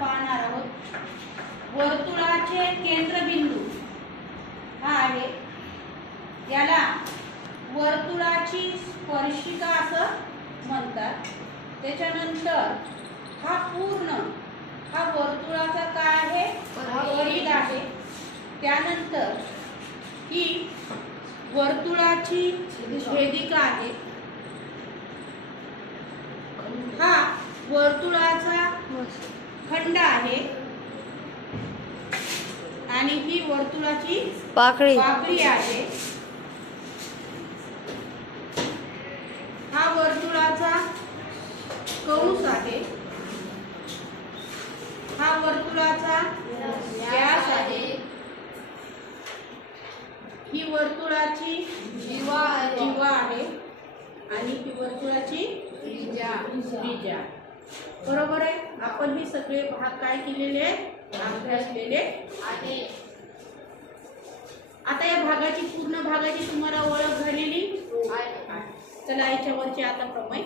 पाहणार आहोत। वर्तुळाचे केंद्रबिंदू हा आहे, याला वर्तुळाची स्पर्शिका असं म्हणतात। त्याच्यानंतर हा वर्तुळाचा काय आहे, परिघ आहे। त्यानंतर ही वर्तुळाची छेदिका आहे, हा वर्तुळाचा खंड आहे आणि ही वर्तुळाची पाकळी आहे। हा वर्तुळाचा कंस आहे, हा वर्तुळाचा व्यास आहे, ही वर्तुळाची जीवा आहे आणि ही वर्तुळाची त्रिज्या। बरोबर आहे। आपण हे सगळे भाग काय केलेले अभ्यासलेले आहे। आता या भागाची पूर्ण भागाची तुम्हाला ओळख झालेली आहे। चला याच्यावरचे आता प्रमेय